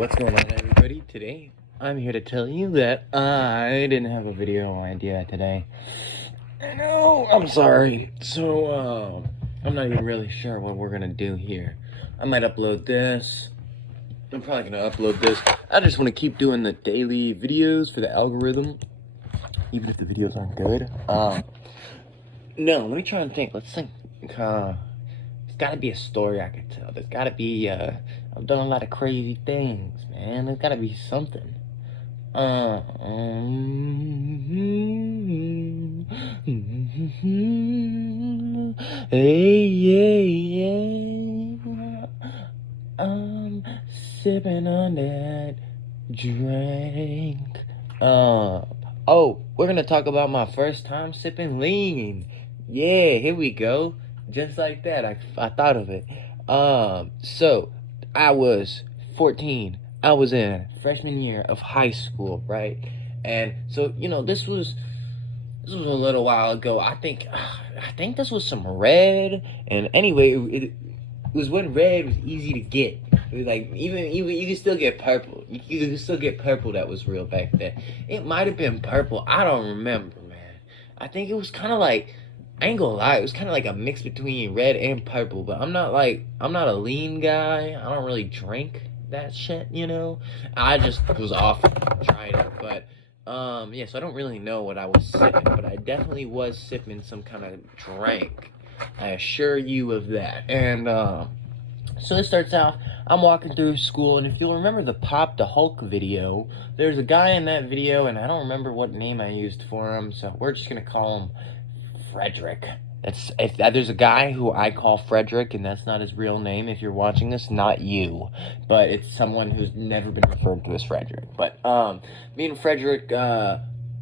What's going on, everybody? Today, I'm here to tell you that I didn't have a video idea today. I know, I'm sorry. So, I'm not even really sure what we're gonna do here. I might upload this. I'm probably gonna upload this. I just want to keep doing the daily videos for the algorithm, even if the videos aren't good. No, let me try and think. Let's think. There's gotta be a story I could tell. There's gotta be, I've done a lot of crazy things, man. There's gotta be something. Hey, yeah. I'm sipping on that drink. Oh, we're gonna talk about my first time sipping lean. Yeah, here we go. Just like that, I thought of it. So I was 14. I was in freshman year of high school, right? And so this was a little while ago. I think this was some red. And anyway, it was when red was easy to get. It was like even you could still get purple. You could still get purple that was real back then. It might have been purple. I don't remember, man. I think it was kind of like, I ain't gonna lie, it was kind of like a mix between red and purple. But I'm not a lean guy. I don't really drink that shit, you know. I just was off trying it, but yeah. So I don't really know what I was sipping, but I definitely was sipping some kind of drink. I assure you of that. And so it starts out, I'm walking through school, and if you'll remember the Pop the Hulk video, there's a guy in that video, and I don't remember what name I used for him, so we're just gonna call him Frederick. If there's a guy who I call Frederick, and that's not his real name, if you're watching this, not you, but it's someone who's never been referred to as Frederick. But me and Frederick,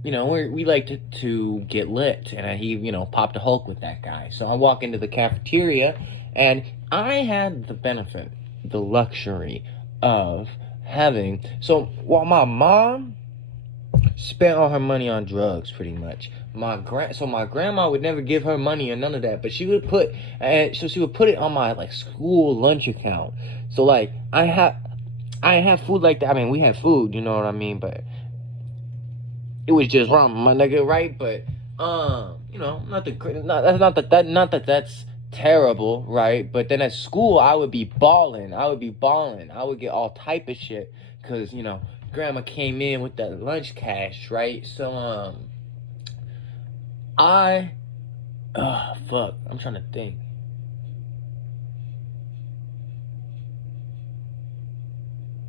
we like to get lit, and he popped a Hulk with that guy. So I walk into the cafeteria, and I had the benefit, the luxury of having, so while my mom spent all her money on drugs, pretty much. My grandma would never give her money or none of that, but she would put it on my school lunch account. So I have food like that. I mean, we had food, you know what I mean, but it was just wrong, my nigga, right? But not that that's terrible, right? But then at school, I would be balling. I would get all type of shit because grandma came in with that lunch cash, right? So I'm trying to think.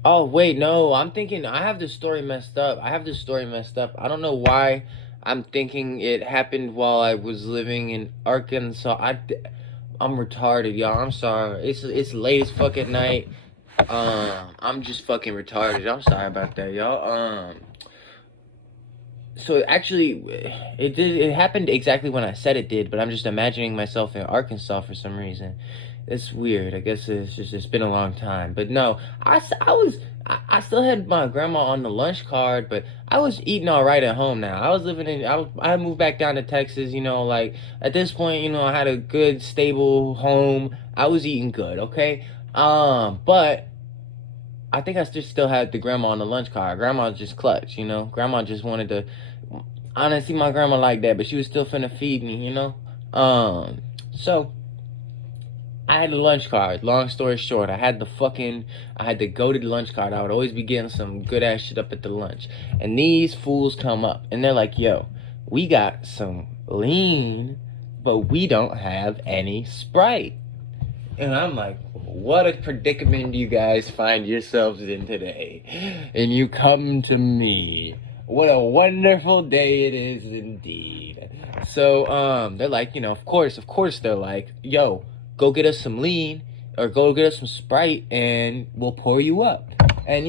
Oh wait, no, I'm thinking I have this story messed up. I don't know why I'm thinking it happened while I was living in Arkansas. I'm retarded, y'all. I'm sorry. It's late as fuck at night. I'm just fucking retarded. I'm sorry about that, y'all. So actually, it happened exactly when I said it did, but I'm just imagining myself in Arkansas for some reason. It's weird. I guess it's been a long time. But no, I still had my grandma on the lunch card, but I was eating all right at home now. I moved back down to Texas, at this point, I had a good, stable home. I was eating good, okay? But I think I just still had the grandma on the lunch card. Grandma just clutch, Grandma just wanted to. I didn't see my grandma like that, but she was still finna feed me, So I had the lunch card. Long story short, I had the goated lunch card. I would always be getting some good ass shit up at the lunch. And these fools come up and they're like, yo, we got some lean, but we don't have any Sprite. And I'm like, what a predicament you guys find yourselves in today. And you come to me. What a wonderful day it is indeed. So, they're like, of course, they're like, yo, go get us some lean or go get us some Sprite and we'll pour you up. And,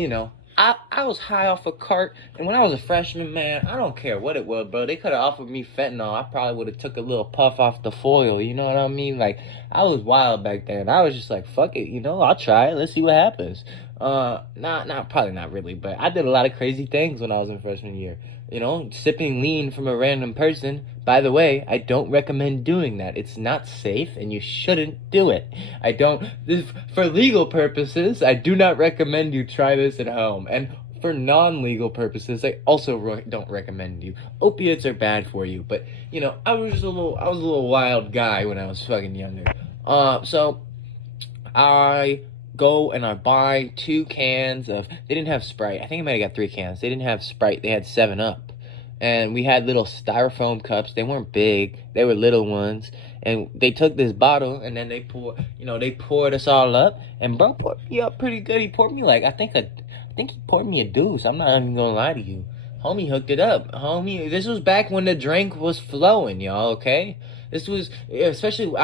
I was high off a cart, and when I was a freshman, man, I don't care what it was, bro. They could have offered me fentanyl. I probably would have took a little puff off the foil, you know what I mean? I was wild back then. I was just like, fuck it, I'll try it. Let's see what happens. Probably not really, but I did a lot of crazy things when I was in freshman year. You know, sipping lean from a random person. By the way, I don't recommend doing that. It's not safe, and you shouldn't do it. I don't. For legal purposes, I do not recommend you try this at home. And for non-legal purposes, I also don't recommend you. Opiates are bad for you, but you know, I was a little wild guy when I was fucking younger. So I go and I buy 2 cans of. They didn't have Sprite. I think I might have got 3 cans. They didn't have Sprite. They had 7 Up, and we had little styrofoam cups. They weren't big. They were little ones. And they took this bottle and then they poured us all up. And bro poured me up pretty good. He poured me like I think he poured me a deuce. I'm not even gonna lie to you. Homie hooked it up. Homie, this was back when the drink was flowing, y'all. Okay, this was especially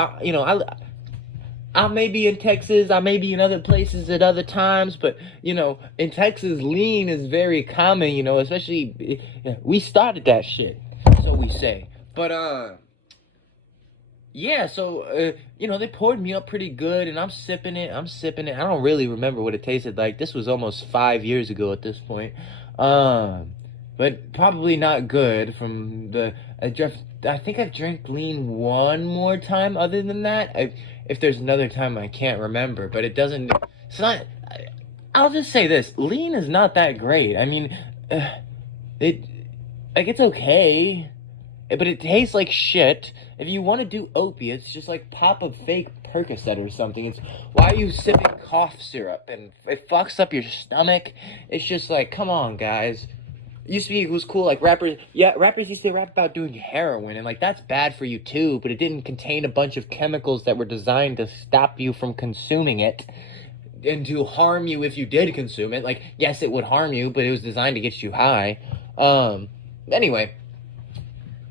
I may be in Texas, I may be in other places at other times, but you know, in Texas, lean is very common. You know, especially we started that shit, so we say. But yeah, so they poured me up pretty good, and I'm sipping it. I don't really remember what it tasted like. This was almost 5 years ago at this point, but probably not good. I think I've drank lean one more time. Other than that, if there's another time, I can't remember. But it doesn't. It's not. I'll just say this: lean is not that great. I mean, it's okay, but it tastes like shit. If you want to do opiates, just like pop a fake Percocet or something. It's why are you sipping cough syrup and it fucks up your stomach? It's just like, come on, guys. It was cool, like rappers used to rap about doing heroin, and like that's bad for you too, but it didn't contain a bunch of chemicals that were designed to stop you from consuming it and to harm you if you did consume it. Like, yes, it would harm you, but it was designed to get you high. Anyway,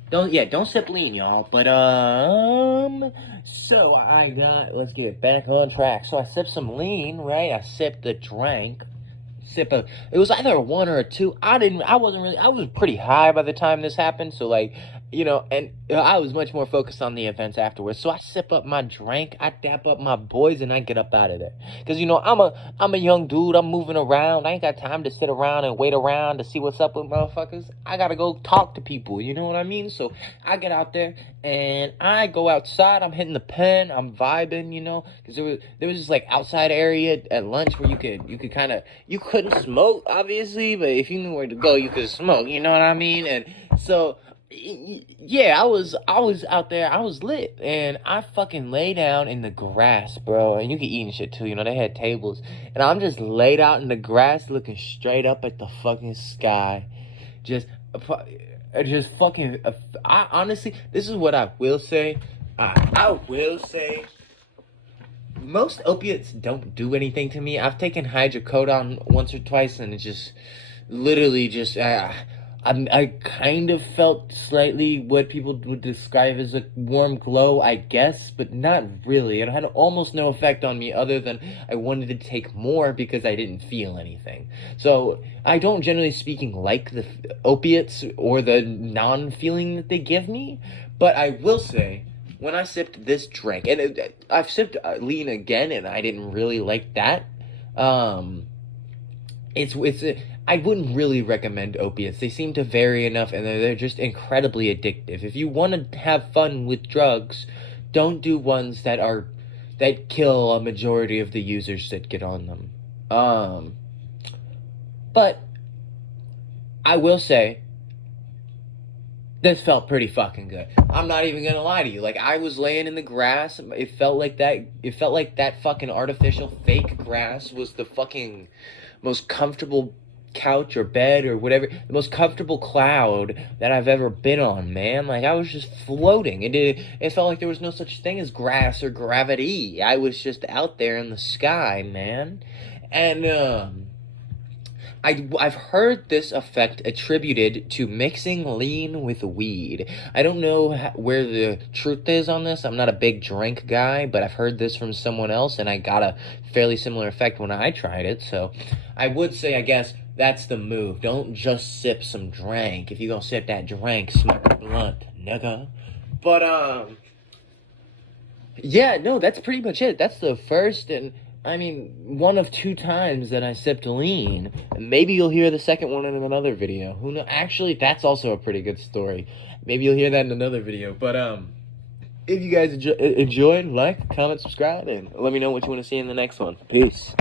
don't sip lean, y'all. But so let's get it back on track. So I sipped some lean, right? I sipped the drink. It was either a 1 or a 2. I was pretty high by the time this happened, so like, and I was much more focused on the events afterwards. So I sip up my drink, I dap up my boys, and I get up out of there. Because I'm a young dude, I'm moving around. I ain't got time to sit around and wait around to see what's up with motherfuckers. I gotta go talk to people, you know what I mean? So I get out there and I go outside. I'm hitting the pen, I'm vibing, because there was this like outside area at lunch where you couldn't smoke, obviously, but if you knew where to go, you could smoke, you know what I mean? And so yeah, I was out there, I was lit, and I fucking lay down in the grass, bro. And you can eat and shit too, they had tables, and I'm just laid out in the grass looking straight up at the fucking sky, just fucking. I honestly, this is what I will say. I will say, most opiates don't do anything to me. I've taken hydrocodone once or twice, and it just literally just. I kind of felt slightly what people would describe as a warm glow, I guess, but not really. It had almost no effect on me other than I wanted to take more because I didn't feel anything. So I don't, generally speaking, like the opiates or the non-feeling that they give me, but I will say, when I sipped this drink, and I've sipped lean again, and I didn't really like that. I wouldn't really recommend opiates. They seem to vary enough, and they're just incredibly addictive. If you want to have fun with drugs, don't do ones that kill a majority of the users that get on them. But I will say, this felt pretty fucking good. I'm not even gonna lie to you. Like, I was laying in the grass. It felt like that fucking artificial fake grass was the fucking most comfortable couch or bed or whatever, the most comfortable cloud that I've ever been on, man. Like, I was just floating. It felt like there was no such thing as grass or gravity. I was just out there in the sky, man. And I've heard this effect attributed to mixing lean with weed. I don't know where the truth is on this. I'm not a big drink guy, but I've heard this from someone else, and I got a fairly similar effect when I tried it. So I would say, I guess, that's the move. Don't just sip some drink. If you gonna sip that drink, smoke a blunt, nigga. But yeah, no, that's pretty much it. That's the first and I mean, one of 2 times that I sipped lean. Maybe you'll hear the second one in another video. Who know? Actually, that's also a pretty good story. Maybe you'll hear that in another video. But if you guys enjoyed, like, comment, subscribe, and let me know what you want to see in the next one. Peace.